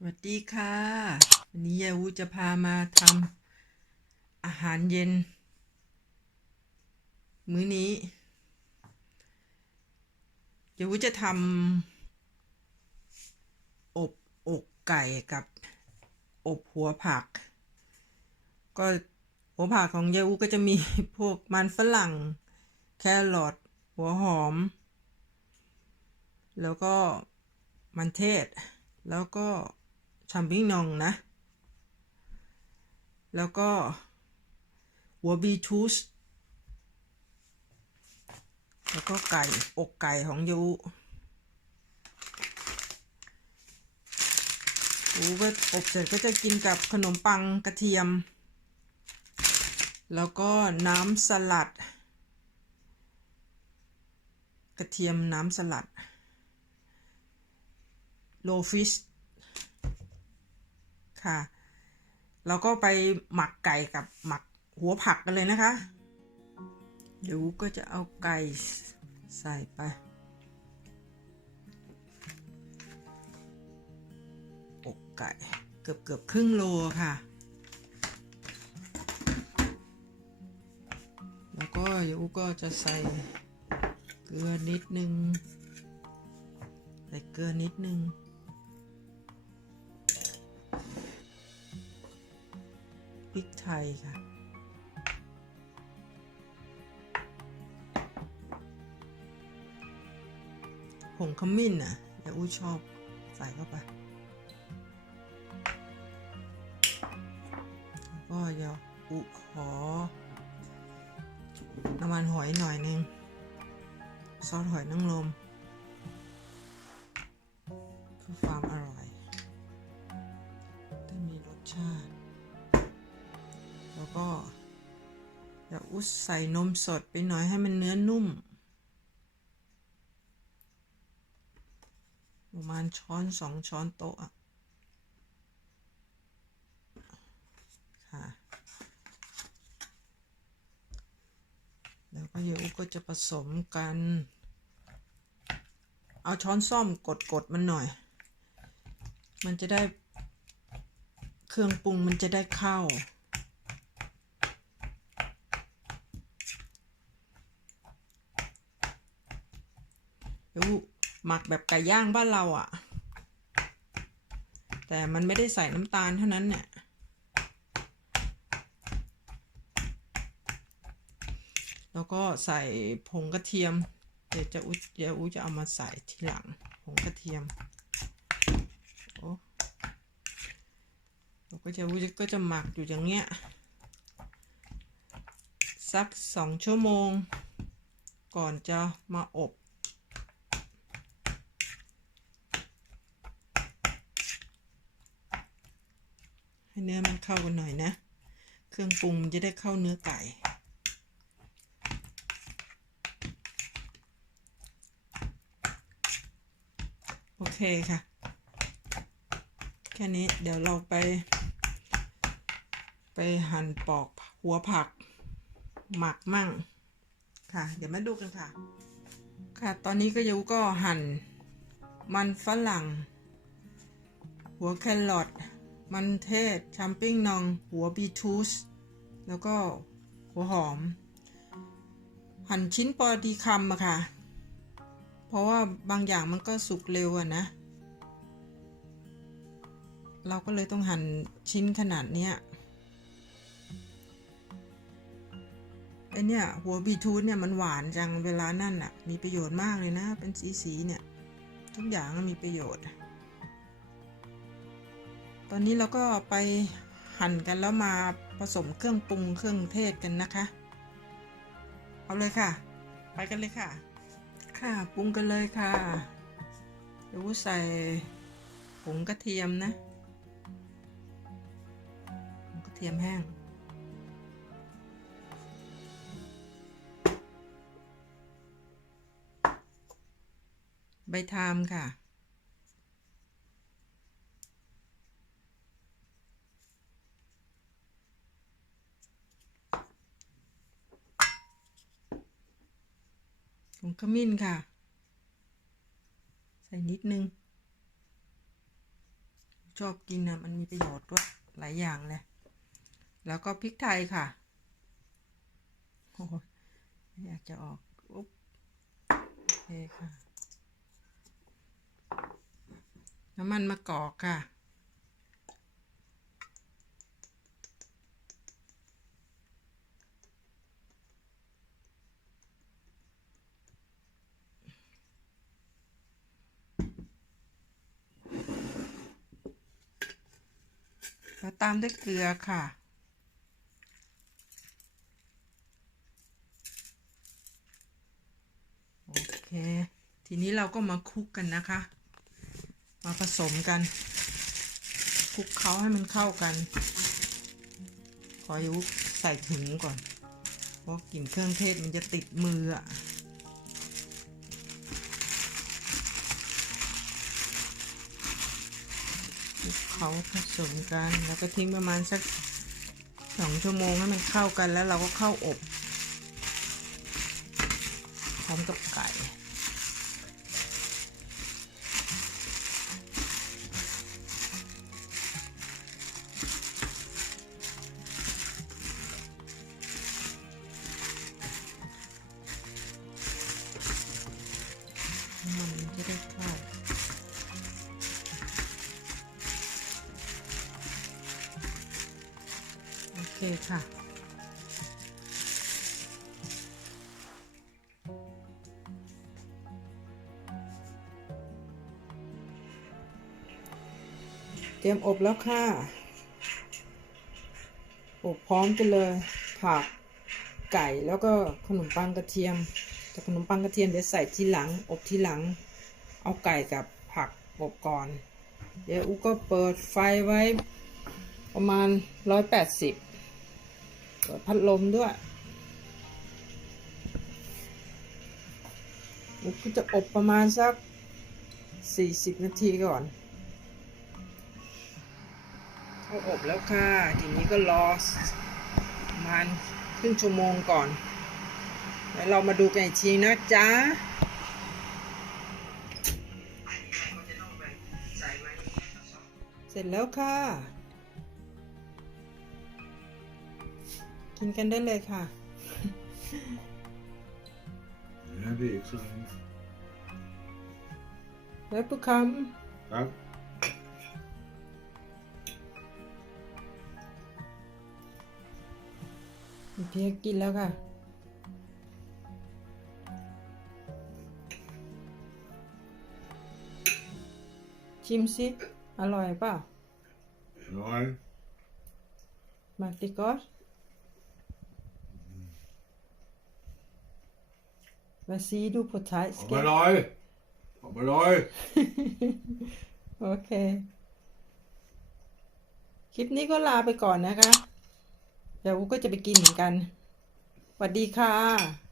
สวัสดีค่ะ วันนี้ยายวูจะพามาทำอาหารเย็น มื้อนี้ยายวูจะทำอบอกไก่กับอบหัวผัก ก็หัวผักของยายวูก็จะมีพวกมันฝรั่ง แครอทหัวหอม แล้วก็มันเทศ แล้วก็ ชัมปิงนองนะ แล้วก็หัวบีทูสแล้วก็ไก่ อกไก่ของยูยูก็อบเสร็จก็จะกินกับขนมปังกระเทียม แล้วก็น้ำสลัด กระเทียมน้ำสลัด โลฟิช ค่ะ เราก็ไปหมักไก่กับหมักหัวผักกันเลยนะคะ เดี๋ยวก็จะเอาไก่ใส่ไป อกไก่เกือบเกือบครึ่งโลค่ะ แล้วก็เดี๋ยวก็จะใส่เกลือนิดนึง ใส่เกลือนิดนึง พริกไทยค่ะ ผงขมิ้นอะยาอู้ชอบใส่เข้าไป แล้วก็ยาอุขอน้ำมันหอยหน่อยนึง ซอสหอยนางรม ก็อย่าอุดใส่นมสดไปหน่อยให้มันเนื้อนุ่ม ประมาณช้อนสองช้อนโต๊ะค่ะ แล้วก็เยวอุก็จะผสมกัน เอาช้อนส้อมกดกดๆมันหน่อย มันจะได้เครื่องปรุงมันจะได้เข้า ดี๋ยวหมักแบบไก่ย่างบ้านเราอะ่ะ แต่มันไม่ได้ใส่น้ำตาลเท่านั้นเนี่ยแล้วก็ใส่ผงกระเทียม เดี๋ยวจะอุเดี๋ยวอุจะเอามาใส่ทีหลังผงกระเทียมโอ้แล้วก็จะอุก็จะหมักอยู่อย่างเงี้ยสักสองชั่วโมง ก่อนจะมาอบ เนื้อมันเข้ากันหน่อยนะ เครื่องปรุงจะได้เข้าเนื้อไก่ โอเคค่ะ แค่นี้เดี๋ยวเราไป ไปหั่นปอกหัวผัก หมักมั่ง ค่ะ เดี๋ยวมาดูกันค่ะ ค่ะ ตอนนี้ก็ยูก็หั่นมันฝรั่ง หัวแครอท มันเทศชัมปิ้งนอง หัวบีทูสแล้วก็หัวหอม หั่นชิ้นพอดีคำอะค่ะ เพราะว่าบางอย่างมันก็สุกเร็วอะนะ เราก็เลยต้องหั่นชิ้นขนาดเนี้ยไอเนี่ยหัวบีทูธเนี่ยมันหวานจังเวลานั่นอะมีประโยชน์มากเลยนะ เป็นสีสีเนี่ย ทุกอย่างมันมีประโยชน์ ตอนนี้เราก็ไปหั่นกันแล้วมาผสมเครื่องปรุงเครื่องเทศกันนะคะ เอาเลยค่ะ ไปกันเลยค่ะ ค่ะปรุงกันเลยค่ะเดี๋ยวใส่ผงกระเทียมนะผงกระเทียมแห้งใบทามค่ะ ขมิ้นค่ะ ใส่นิดนึง ชอบกินนะมันมีประโยชน์ด้วย หลายอย่างเลย แล้วก็พริกไทยค่ะโอ้ยอยากจะออกอุ๊บโอเคค่ะ น้ำมันมะกอกค่ะ แล้วตามด้วยเกลือค่ะ โอเค ทีนี้เราก็มาคลุกกันนะคะ มาผสมกันคลุกเคล้าให้มันเข้ากัน ขอยุใส่ถุงก่อน เพราะกลิ่นเครื่องเทศมันจะติดมืออะ เขาผสมกัน แล้วก็ทิ้งประมาณสักสองชั่วโมงให้มันเข้ากันแล้วเราก็เข้าอบ พร้อมกับไก่ ค่ะ เตรียมอบแล้วค่ะ อบพร้อมกันเลย ผักไก่แล้วก็ขนมปังกระเทียม แต่ขนมปังกระเทียมเดี๋ยวใส่ทีหลัง อบทีหลัง เอาไก่กับผักอบก่อน เดี๋ยวอุก็เปิดไฟไว้ประมาณร้อยแปดสิบ พัดลมด้วยอุก็จะอบประมาณสักสี่สิบนาทีก่อนเข้าอบแล้วค่ะ ทีนี้ก็รอประมาณครึ่งชั่วโมงก่อน แล้วเรามาดูกันอีกทีนะจ๊ะเสร็จแล้วค่ะ กินกันได้เลยค่ะ Ja, det er ikke så længe. แล้วทุกค Tak. ำเพียกินแล้วค่ะ ชิมสิ อร่อยเปล่า Nøj. มาติกอส Hvad siger du på thai? Og halløj. Og halløj. โอเคคลิปนี้ก็ลาไปก่อนนะคะ เดี๋ยวอูก็จะไปกินเหมือนกัน สวัสดีค่ะ